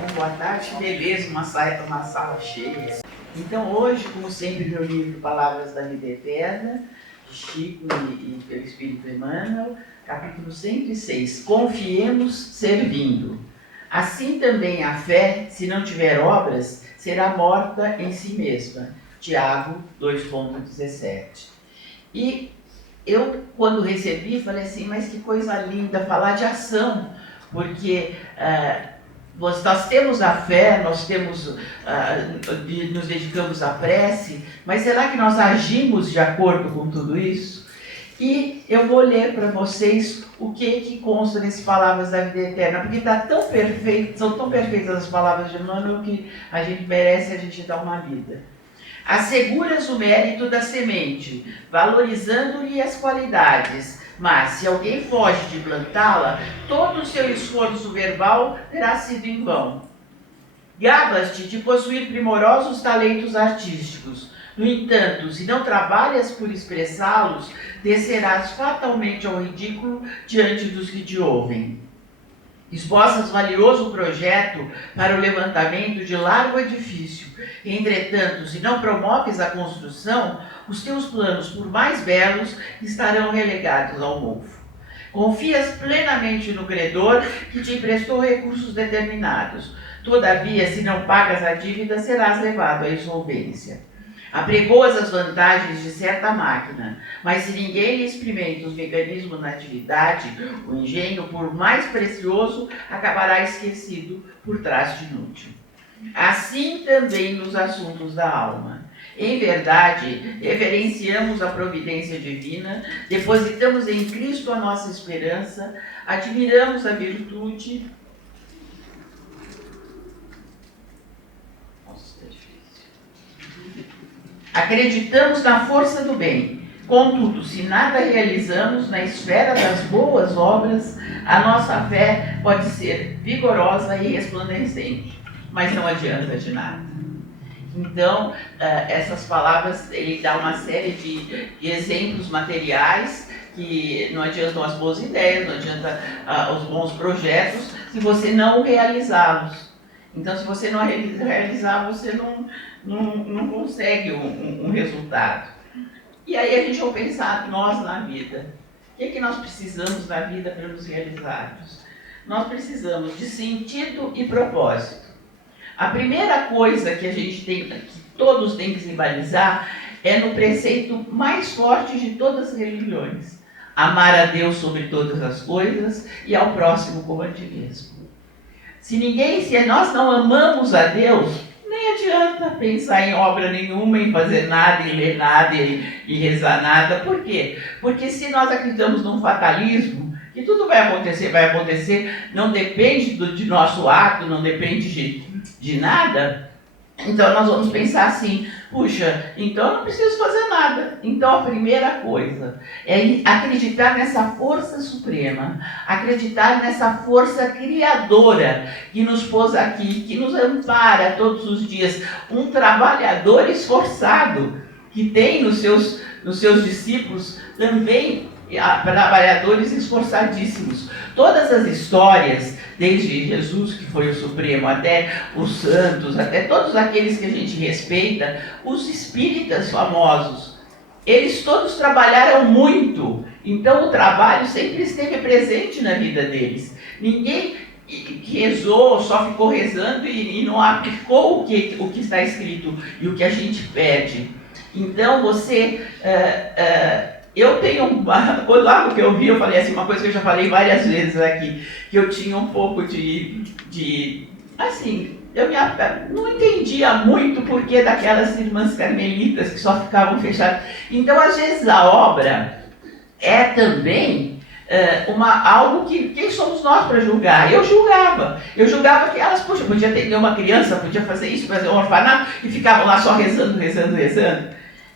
Bom, boa tarde, beleza, uma sala cheia. Então hoje, como sempre, meu livro Palavras da Vida Eterna, de Chico e pelo Espírito Emmanuel, capítulo 106, Confiemos servindo. Assim também a fé, se não tiver obras, será morta em si mesma. Tiago 2,17. E eu, quando recebi, falei assim, mas que coisa linda falar de ação, porque nós temos a fé, nós temos, nos dedicamos à prece, mas será que nós agimos de acordo com tudo isso? E eu vou ler para vocês o que consta nessas palavras da vida eterna, porque tá tão perfeito, são tão perfeitas as palavras de Emmanuel que a gente merece a gente dar uma lida. Asseguras o mérito da semente, valorizando-lhe as qualidades, mas se alguém foge de plantá-la, todo o seu esforço verbal terá sido em vão. Gabas-te de possuir primorosos talentos artísticos. No entanto, se não trabalhas por expressá-los, descerás fatalmente ao ridículo diante dos que te ouvem. Esboças valioso projeto para o levantamento de largo edifício. Entretanto, se não promoves a construção, os teus planos, por mais belos, estarão relegados ao mofo. Confias plenamente no credor que te emprestou recursos determinados. Todavia, se não pagas a dívida, serás levado à insolvência. Apregoas as vantagens de certa máquina, mas se ninguém lhe experimenta os mecanismos na atividade, o engenho, por mais precioso, acabará esquecido por trás de inútil. Assim também nos assuntos da alma. Em verdade, reverenciamos a providência divina, depositamos em Cristo a nossa esperança, admiramos a virtude. Acreditamos na força do bem. Contudo, se nada realizamos na esfera das boas obras, a nossa fé pode ser vigorosa e resplandecente, mas não adianta de nada. Então, essas palavras, ele dá uma série de exemplos materiais que não adiantam as boas ideias, não adiantam os bons projetos, se você não realizá-los. Então, se você não realizar, você não consegue um resultado. E aí a gente vai pensar, nós na vida. O que é que nós precisamos na vida para nos realizarmos? Nós precisamos de sentido e propósito. A primeira coisa que a gente tem, que todos têm que se balizar, é no preceito mais forte de todas as religiões. Amar a Deus sobre todas as coisas e ao próximo como a ti mesmo. Se nós não amamos a Deus, nem adianta pensar em obra nenhuma, em fazer nada, em ler nada, em rezar nada. Por quê? Porque se nós acreditamos num fatalismo, que tudo vai acontecer, não depende de nosso ato, não depende de nada, então nós vamos pensar assim, puxa, então eu não preciso fazer nada. Então a primeira coisa é acreditar nessa força suprema, acreditar nessa força criadora que nos pôs aqui, que nos ampara todos os dias, um trabalhador esforçado que tem nos seus discípulos também trabalhadores esforçadíssimos. Todas as histórias, desde Jesus, que foi o Supremo, até os santos, até todos aqueles que a gente respeita, os espíritas famosos, eles todos trabalharam muito. Então o trabalho sempre esteve presente na vida deles. Ninguém que rezou, só ficou rezando e não aplicou o que está escrito e o que a gente pede. Então você... eu tenho, logo que eu vi, eu falei assim, uma coisa que eu já falei várias vezes aqui, que eu tinha um pouco assim, eu não entendia muito o porquê daquelas irmãs carmelitas que só ficavam fechadas. Então, às vezes, a obra é também algo que, quem somos nós para julgar? Eu julgava que elas, podia atender uma criança, podia fazer isso, fazer um orfanato, e ficavam lá só rezando.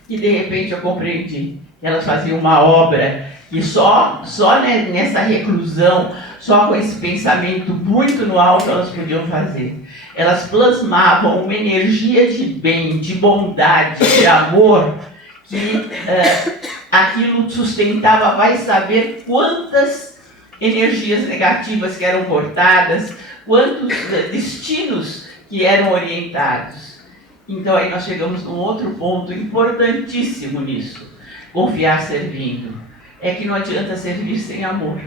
E de repente eu compreendi que elas faziam uma obra e só nessa reclusão, só com esse pensamento muito no alto elas podiam fazer. Elas plasmavam uma energia de bem, de bondade, de amor, que aquilo sustentava, vai saber quantas energias negativas que eram cortadas, quantos destinos que eram orientados. Então aí nós chegamos num outro ponto importantíssimo nisso. Confiar servindo. É que não adianta servir sem amor.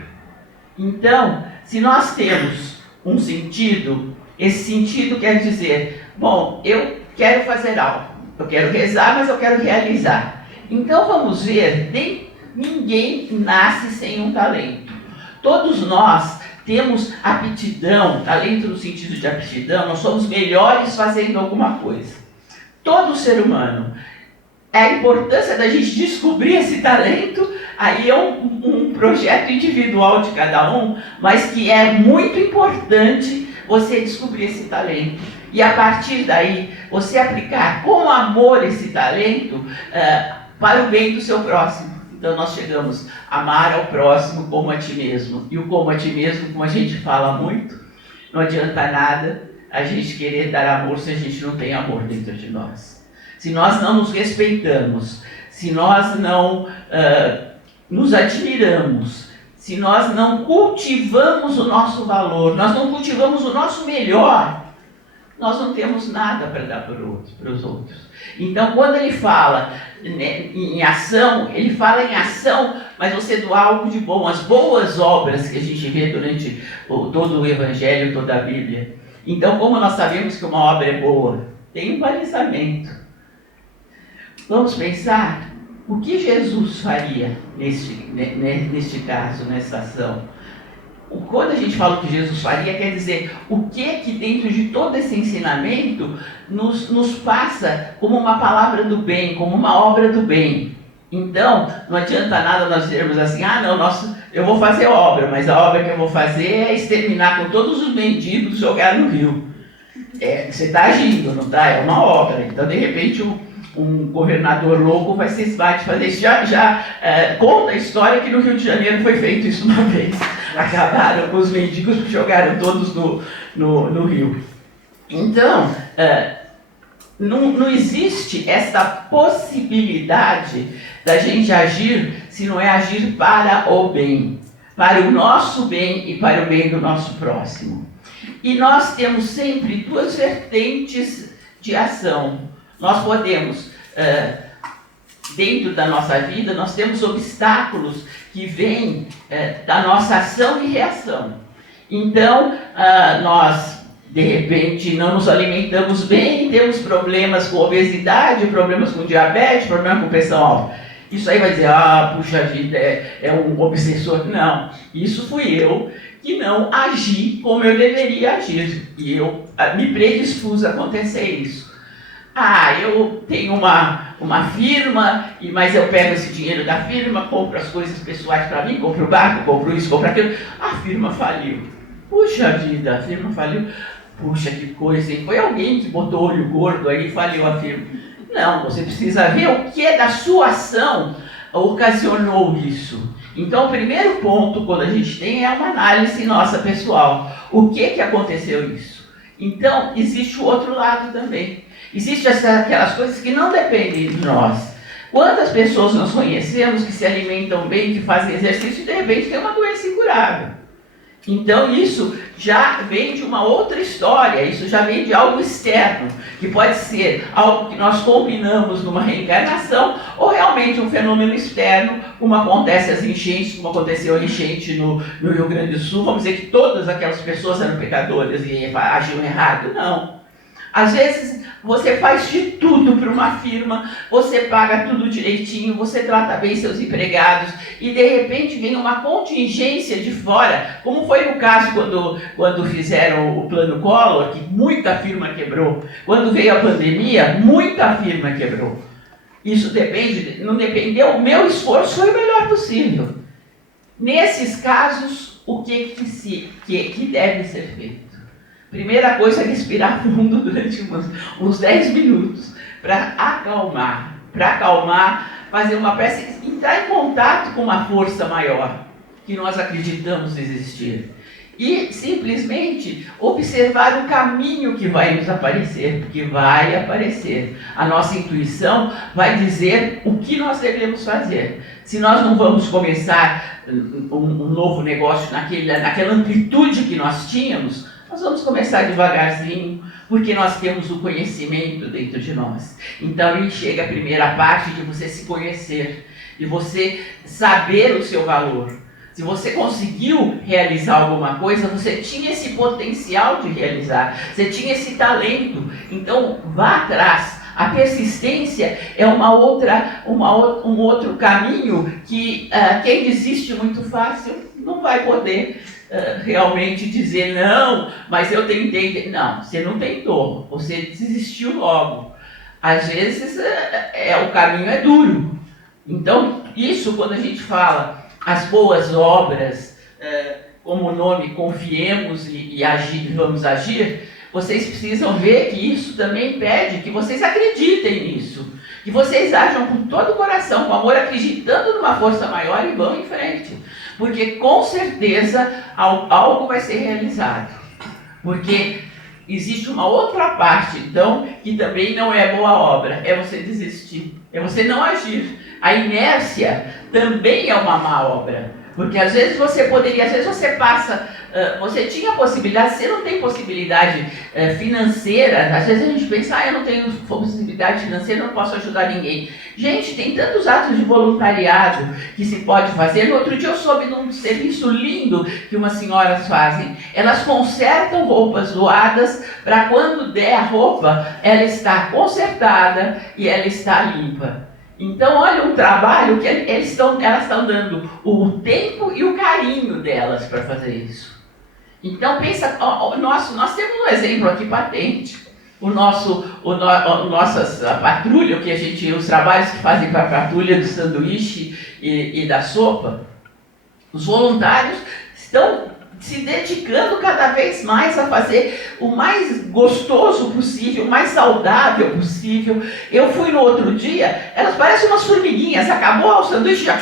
Então, se nós temos um sentido, esse sentido quer dizer, bom, eu quero fazer algo, eu quero rezar, mas eu quero realizar. Então vamos ver, ninguém nasce sem um talento. Todos nós temos aptidão, talento no sentido de aptidão, nós somos melhores fazendo alguma coisa. Todo ser humano. A importância da gente descobrir esse talento, aí é um projeto individual de cada um, mas que é muito importante você descobrir esse talento. E a partir daí, você aplicar com amor esse talento para o bem do seu próximo. Então nós chegamos a amar ao próximo como a ti mesmo. E o como a ti mesmo, como a gente fala muito, não adianta nada a gente querer dar amor se a gente não tem amor dentro de nós. Se nós não nos respeitamos, se nós não nos admiramos, se nós não cultivamos o nosso valor, nós não cultivamos o nosso melhor, nós não temos nada para dar para os outros. Então, quando ele fala em ação, ele fala em ação, mas você doar algo de bom, as boas obras que a gente vê durante todo o Evangelho, toda a Bíblia. Então, como nós sabemos que uma obra é boa? Tem um balizamento. Vamos pensar o que Jesus faria neste caso, nessa ação. Quando a gente fala o que Jesus faria, quer dizer o que dentro de todo esse ensinamento nos passa como uma palavra do bem, como uma obra do bem. Então, não adianta nada nós dizermos assim, eu vou fazer obra, mas a obra que eu vou fazer é exterminar com todos os mendigos, jogar no rio. Você está agindo, não está? É uma obra. Então, de repente, um governador louco vai se esbar de fazer isso. Conta a história que no Rio de Janeiro foi feito isso uma vez. Acabaram com os mendigos, jogaram todos no rio. Então, não existe essa possibilidade da gente agir se não é agir para o bem, para o nosso bem e para o bem do nosso próximo. E nós temos sempre duas vertentes de ação. Nós podemos, dentro da nossa vida, nós temos obstáculos que vêm da nossa ação e reação. Então, nós, de repente, não nos alimentamos bem, temos problemas com obesidade, problemas com diabetes, problemas com pressão alta. Isso aí vai dizer, puxa vida, é um obsessor. Não, isso fui eu que não agi como eu deveria agir. E eu me predispus a acontecer isso. Eu tenho uma firma, mas eu pego esse dinheiro da firma, compro as coisas pessoais para mim, compro o barco, compro isso, compro aquilo. A firma faliu. Puxa vida, a firma faliu. Puxa, que coisa, hein? Foi alguém que botou olho gordo aí e faliu a firma. Não, você precisa ver o que da sua ação ocasionou isso. Então, o primeiro ponto, quando a gente tem, é uma análise nossa pessoal. O que aconteceu isso? Então, existe o outro lado também. Existem aquelas coisas que não dependem de nós. Quantas pessoas nós conhecemos que se alimentam bem, que fazem exercício e de repente tem uma doença incurável? Então isso já vem de uma outra história, isso já vem de algo externo, que pode ser algo que nós combinamos numa reencarnação, ou realmente um fenômeno externo, como acontece as enchentes, como aconteceu a enchente no Rio Grande do Sul. Vamos dizer que todas aquelas pessoas eram pecadoras e agiam errado? Não. Às vezes você faz de tudo para uma firma, você paga tudo direitinho, você trata bem seus empregados e de repente vem uma contingência de fora, como foi no caso quando fizeram o Plano Collor, que muita firma quebrou. Quando veio a pandemia, muita firma quebrou. Isso não dependeu, o meu esforço foi o melhor possível. Nesses casos, o que deve ser feito? Primeira coisa é respirar fundo durante uns 10 minutos, para acalmar, fazer uma prece, entrar em contato com uma força maior, que nós acreditamos existir. E simplesmente observar o caminho que vai nos aparecer, porque vai aparecer. A nossa intuição vai dizer o que nós devemos fazer. Se nós não vamos começar um novo negócio naquela amplitude que nós tínhamos Nós vamos começar devagarzinho, porque nós temos o conhecimento dentro de nós. Então, aí chega a primeira parte de você se conhecer, de você saber o seu valor. Se você conseguiu realizar alguma coisa, você tinha esse potencial de realizar, você tinha esse talento. Então, vá atrás. A persistência é um outro caminho que quem desiste muito fácil não vai poder realmente dizer não, mas eu tentei. Não, você não tentou, você desistiu logo. Às vezes o caminho é duro. Então, isso quando a gente fala as boas obras, como o nome, confiemos e vamos agir, vocês precisam ver que isso também pede que vocês acreditem nisso, que vocês ajam com todo o coração, com amor, acreditando numa força maior e vão em frente. Porque com certeza algo vai ser realizado. Porque existe uma outra parte, então, que também não é boa obra, é você desistir, é você não agir. A inércia também é uma má obra. Porque às vezes você poderia, às vezes você passa, você tinha possibilidade, você não tem possibilidade financeira, às vezes a gente pensa, eu não tenho possibilidade financeira, não posso ajudar ninguém. Gente, tem tantos atos de voluntariado que se pode fazer. No outro dia eu soube de um serviço lindo que umas senhoras fazem. Elas consertam roupas doadas para quando der a roupa, ela está consertada e ela está limpa. Então, olha um trabalho que elas estão dando o tempo e o carinho delas para fazer isso. Então, pensa, nós temos um exemplo aqui patente. A patrulha, os trabalhos que fazem para a patrulha do sanduíche e da sopa, os voluntários estão se dedicando cada vez mais a fazer o mais gostoso possível, o mais saudável possível. Eu fui no outro dia, elas parecem umas formiguinhas, acabou o sanduíche, já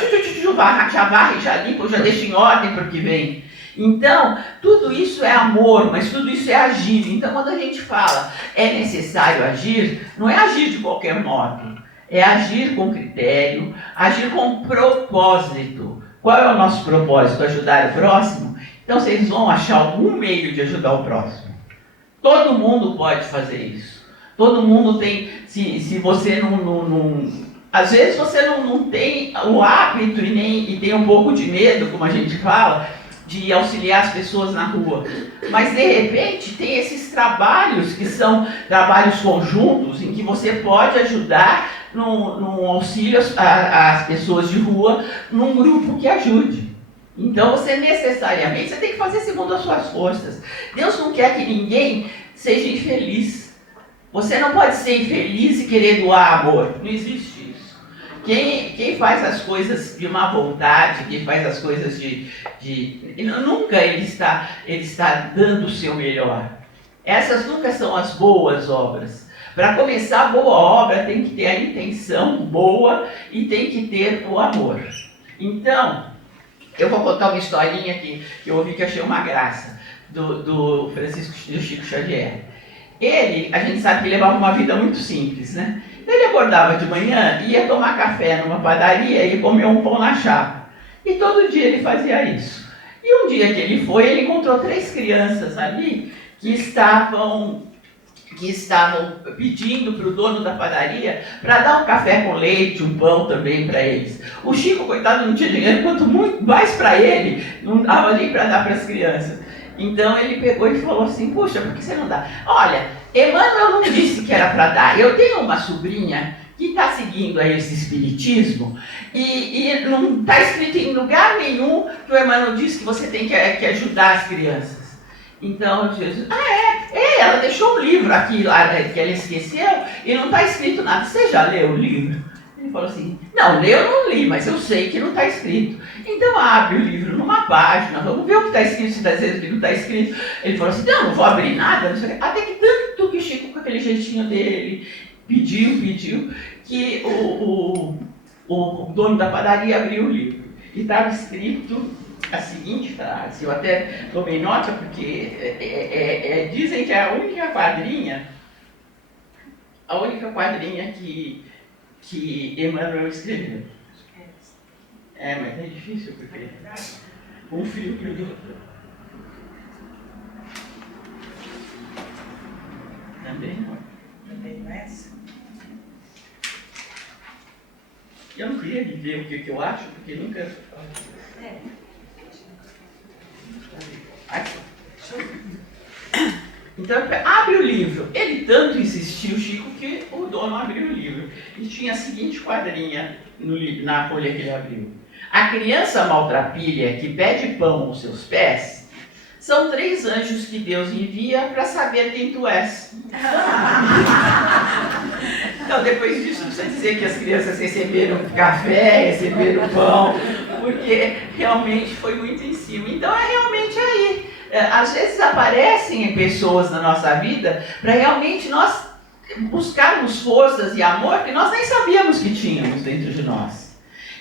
varre, já limpa, já deixa em ordem para o que vem. Então, tudo isso é amor, mas tudo isso é agir. Então, quando a gente fala é necessário agir, não é agir de qualquer modo, é agir com critério, agir com propósito. Qual é o nosso propósito? Ajudar o próximo? Então vocês vão achar algum meio de ajudar o próximo. Todo mundo pode fazer isso. Todo mundo tem, se você não às vezes você não tem o hábito e tem um pouco de medo, como a gente fala, de auxiliar as pessoas na rua. Mas de repente tem esses trabalhos que são trabalhos conjuntos em que você pode ajudar no auxílio às pessoas de rua num grupo que ajude. Então você necessariamente tem que fazer segundo as suas forças. Deus não quer que ninguém seja infeliz. Você não pode ser infeliz e querer doar amor. Não existe isso. Quem faz as coisas de má vontade, quem faz as coisas nunca ele está dando o seu melhor. Essas nunca são as boas obras. Para começar a boa obra tem que ter a intenção boa e tem que ter o amor. Então, eu vou contar uma historinha que eu ouvi que achei uma graça, do Chico Xavier. Ele, a gente sabe que levava uma vida muito simples, né? Ele acordava de manhã, ia tomar café numa padaria e comer um pão na chapa. E todo dia ele fazia isso. E um dia que ele foi, ele encontrou 3 crianças ali que estavam pedindo para o dono da padaria para dar um café com leite, um pão também para eles. O Chico, coitado, não tinha dinheiro, quanto muito mais para ele, não dava nem para dar para as crianças. Então ele pegou e falou assim, puxa, por que você não dá? Olha, Emmanuel não disse que era para dar. Eu tenho uma sobrinha que está seguindo aí esse espiritismo e não está escrito em lugar nenhum que o Emmanuel disse que você tem que ajudar as crianças. Então, Jesus, ela deixou um livro aqui lá, que ela esqueceu e não está escrito nada. Você já leu o livro? Ele falou assim, não, eu não li, mas eu sei que não está escrito. Então abre o livro numa página, vamos ver o que está escrito, se está dizendo que não está escrito. Ele falou assim, não vou abrir nada, não sei o quê. Até que tanto que Chico, com aquele jeitinho dele, pediu, que o dono da padaria abriu o livro. E estava escrito a seguinte frase, eu até tomei nota porque dizem que é a única quadrinha que Emmanuel escreveu. Mas é difícil porque um fio que o outro. Também não. Também não é essa? Eu não queria dizer o que eu acho, porque nunca... É. Aqui. Então, abre o livro. Ele tanto insistiu, Chico, que o dono abriu o livro. E tinha a seguinte quadrinha na folha que ele abriu. A criança maltrapilha que pede pão aos seus pés são 3 anjos que Deus envia para saber quem tu és. Então, depois disso, não precisa dizer que as crianças receberam café, receberam pão, porque realmente foi muito em cima. Então, é realmente aí. Às vezes aparecem pessoas na nossa vida para realmente nós buscarmos forças e amor que nós nem sabíamos que tínhamos dentro de nós.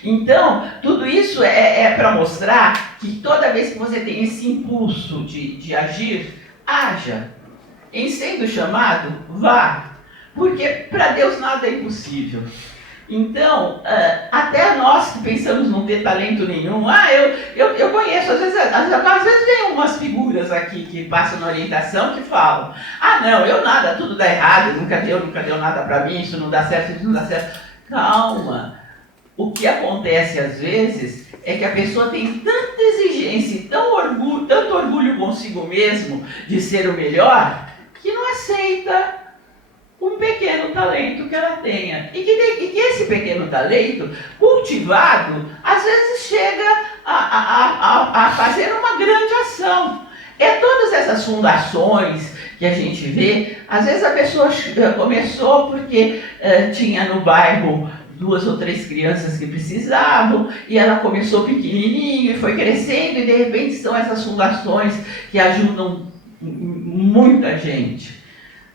Então, tudo isso é para mostrar que toda vez que você tem esse impulso de agir, haja. Em sendo chamado, vá. Porque para Deus nada é impossível. Então, até nós que pensamos não ter talento nenhum, eu conheço, às vezes vem umas figuras aqui que passam na orientação que falam, não, eu nada, tudo dá errado, nunca deu nada para mim, isso não dá certo, isso não dá certo. Calma. O que acontece às vezes é que a pessoa tem tanta exigência e tanto orgulho consigo mesmo de ser o melhor, que não aceita um pequeno talento que ela tenha. E que esse pequeno talento, cultivado, às vezes chega a fazer uma grande ação. Todas essas fundações que a gente vê, às vezes a pessoa começou porque tinha no bairro 2 ou 3 crianças que precisavam, e ela começou pequenininho e foi crescendo, e de repente são essas fundações que ajudam muita gente.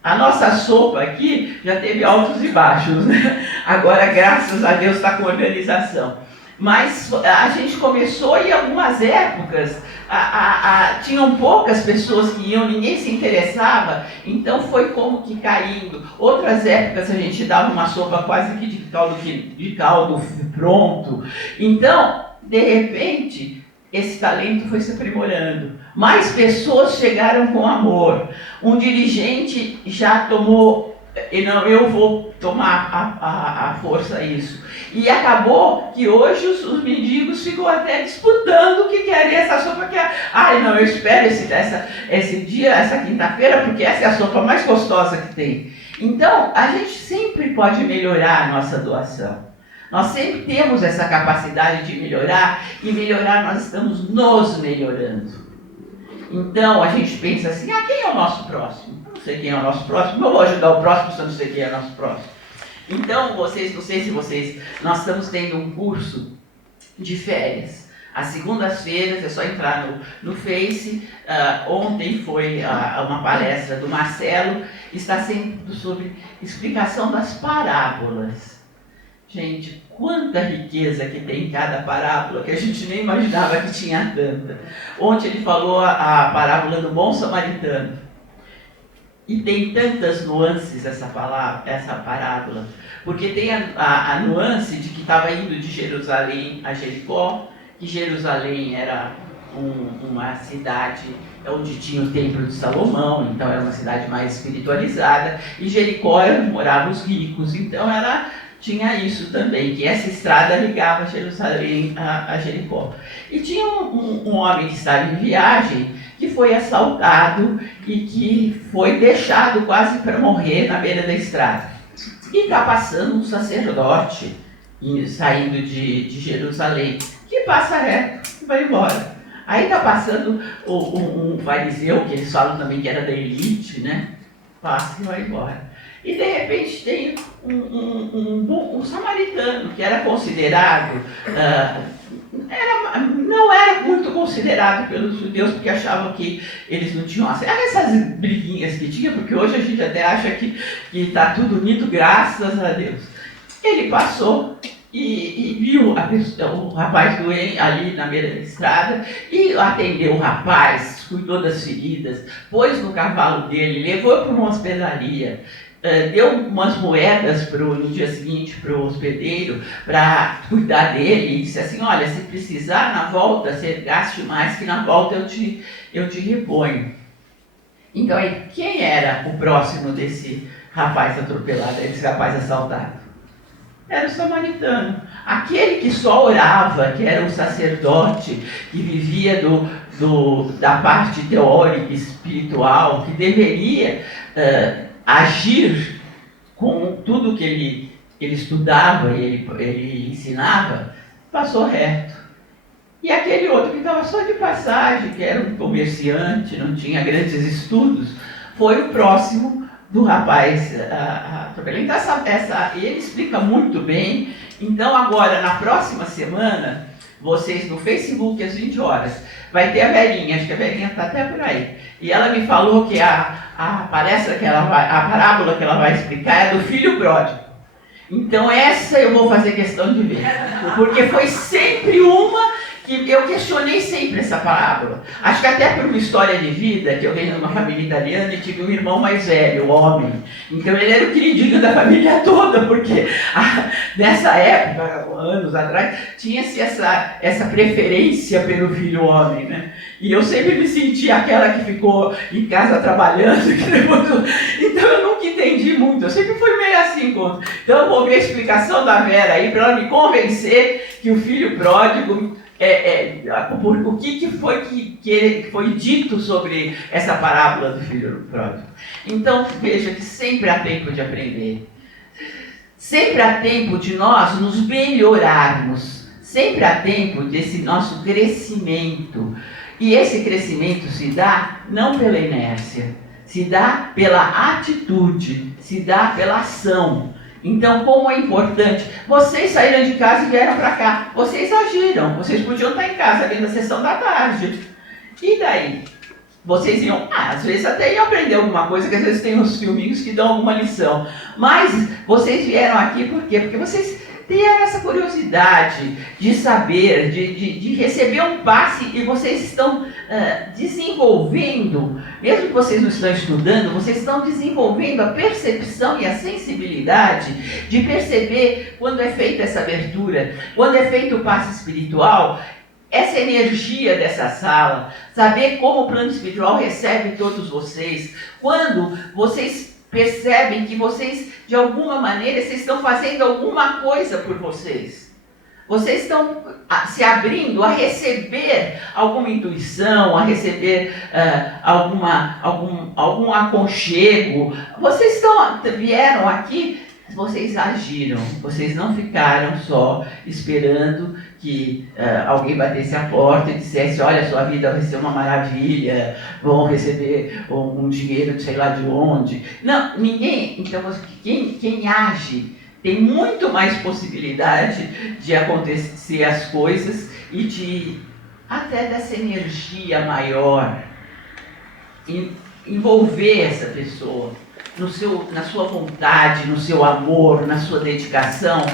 A nossa sopa aqui já teve altos e baixos, né? Agora, graças a Deus, está com organização. Mas a gente começou e em algumas épocas tinham poucas pessoas que iam, ninguém se interessava, então foi como que caindo. Outras épocas a gente dava uma sopa quase que de caldo pronto. Então, de repente, esse talento foi se aprimorando. Mais pessoas chegaram com amor. Um dirigente já tomou, não, eu vou tomar a força isso. E acabou que hoje os mendigos ficam até disputando o que querem essa sopa que é. Não, eu espero esse dia, essa quinta-feira, porque essa é a sopa mais gostosa que tem. Então, a gente sempre pode melhorar a nossa doação. Nós sempre temos essa capacidade de melhorar, e melhorar nós estamos nos melhorando. Então, a gente pensa assim, quem é o nosso próximo? Eu não sei quem é o nosso próximo, eu vou ajudar o próximo se eu não sei quem é o nosso próximo. Então, não sei se vocês, nós estamos tendo um curso de férias. Às segundas-feiras, é só entrar no Face. Ontem foi uma palestra do Marcelo, está sendo sobre explicação das parábolas. Gente, quanta riqueza que tem em cada parábola, que a gente nem imaginava que tinha tanta. Ontem ele falou a parábola do bom samaritano. E tem tantas nuances essa parábola, porque tem a nuance de que estava indo de Jerusalém a Jericó, que Jerusalém era uma cidade onde tinha o templo de Salomão, então era uma cidade mais espiritualizada, e Jericó era onde moravam os ricos, então tinha isso também, que essa estrada ligava Jerusalém a Jericó. E tinha um homem que estava em viagem, que foi assaltado e que foi deixado quase para morrer na beira da estrada. E está passando um sacerdote saindo de Jerusalém, que passa reto e vai embora. Aí está passando um fariseu, que eles falam também que era da elite, né? Passa e vai embora. E de repente tem um samaritano, que era considerado, não era muito considerado pelos judeus, porque achavam que eles não tinham acesso. Essas briguinhas que tinha, porque hoje a gente até acha que está tudo unido, graças a Deus. Ele passou e viu o rapaz doente ali na beira da estrada, e atendeu o rapaz, cuidou das feridas, pôs no cavalo dele, levou para uma hospedaria, deu umas moedas no dia seguinte para o hospedeiro para cuidar dele, e disse assim: olha, se precisar na volta, você gaste mais, que na volta eu te reponho. Então, aí, quem era o próximo desse rapaz atropelado, desse rapaz assaltado? Era o samaritano. Aquele que só orava, que era um sacerdote, que vivia da parte teórica, espiritual, que deveria agir com tudo que ele estudava e ele ensinava, passou reto. E aquele outro que estava só de passagem, que era um comerciante, não tinha grandes estudos, foi o próximo do rapaz atropelado. Então, ele explica muito bem. Então, agora, na próxima semana, vocês no Facebook, às 20 horas, vai ter a velhinha, acho que a velhinha está até por aí. E ela me falou que a parábola que ela vai explicar é do filho pródigo. Então, essa eu vou fazer questão de ver. Porque foi sempre uma que eu questionei sempre essa parábola. Acho que até por uma história de vida, que eu venho de uma família italiana e tive um irmão mais velho, homem. Então ele era o queridinho da família toda, porque nessa época, anos atrás, tinha-se essa preferência pelo filho homem, né? E eu sempre me senti aquela que ficou em casa trabalhando, então eu nunca entendi muito, eu sempre fui meio assim. Então eu vou ver a explicação da Vera aí, para ela me convencer que o filho pródigo o que foi dito sobre essa parábola do filho pródigo. Então veja que sempre há tempo de aprender, sempre há tempo de nós nos melhorarmos, sempre há tempo desse nosso crescimento. E esse crescimento se dá não pela inércia, se dá pela atitude, se dá pela ação. Então, como é importante, vocês saíram de casa e vieram para cá, vocês agiram, vocês podiam estar em casa vendo a sessão da tarde. E daí? Vocês iam, às vezes até iam aprender alguma coisa, que às vezes tem uns filminhos que dão alguma lição. Mas vocês vieram aqui por quê? Porque vocês têm essa curiosidade de saber, de receber um passe, e vocês estão desenvolvendo, mesmo que vocês não estão estudando, vocês estão desenvolvendo a percepção e a sensibilidade de perceber quando é feita essa abertura, quando é feito o passe espiritual, essa energia dessa sala, saber como o plano espiritual recebe todos vocês, quando vocês percebem que vocês, de alguma maneira, vocês estão fazendo alguma coisa por vocês. Vocês estão se abrindo a receber alguma intuição, a receber algum aconchego. Vocês vieram aqui, vocês agiram, vocês não ficaram só esperando que alguém batesse a porta e dissesse: olha, sua vida vai ser uma maravilha, vão receber um dinheiro de sei lá de onde. Não, ninguém. Então, quem age tem muito mais possibilidade de acontecer as coisas e até dessa energia maior envolver essa pessoa na sua vontade, no seu amor, na sua dedicação,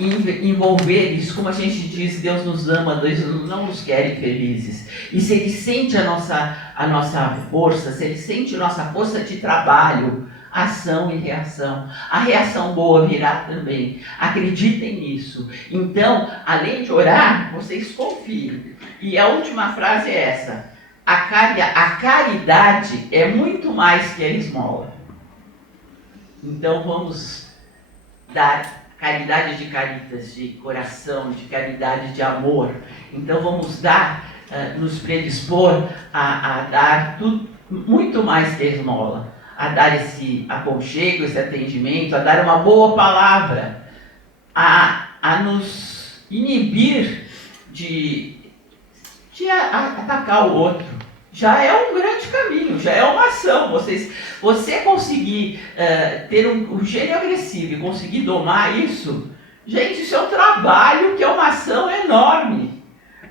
envolver isso, como a gente diz, Deus nos ama, Deus não nos quer infelizes. E se Ele sente a nossa força, se Ele sente a nossa força de trabalho, ação e reação. A reação boa virá também. Acreditem nisso. Então, além de orar, vocês confiem. E a última frase é essa: a caridade é muito mais que a esmola. Então vamos dar caridade de caritas, de coração, de caridade de amor. Então vamos nos predispor a dar tudo, muito mais que a esmola. A dar esse aconchego, esse atendimento, a dar uma boa palavra, a nos inibir de atacar o outro. Já é um grande caminho, já é uma ação. Você conseguir ter um gênio agressivo e conseguir domar isso, gente, isso é um trabalho que é uma ação enorme.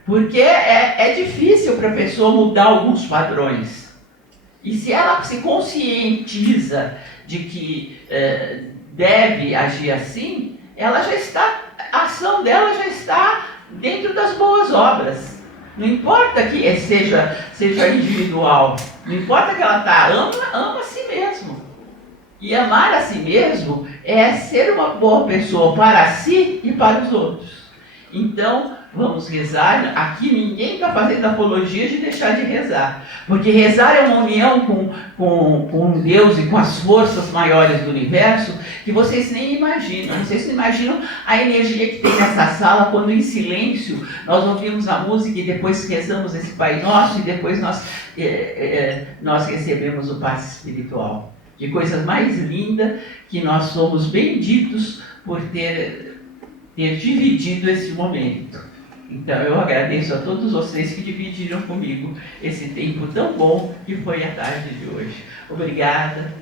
Porque é difícil para a pessoa mudar alguns padrões. E se ela se conscientiza de que deve agir assim, a ação dela já está dentro das boas obras. Não importa que seja individual, não importa que ela ama a si mesmo. E amar a si mesmo é ser uma boa pessoa para si e para os outros. Então, vamos rezar. Aqui ninguém está fazendo apologia de deixar de rezar, porque rezar é uma união com Deus e com as forças maiores do universo que vocês nem imaginam. Vocês não imaginam a energia que tem nessa sala quando em silêncio nós ouvimos a música e depois rezamos esse Pai Nosso e depois nós recebemos o passe espiritual. Que coisa mais linda, que nós somos benditos por ter dividido esse momento. Então eu agradeço a todos vocês que dividiram comigo esse tempo tão bom que foi a tarde de hoje. Obrigada.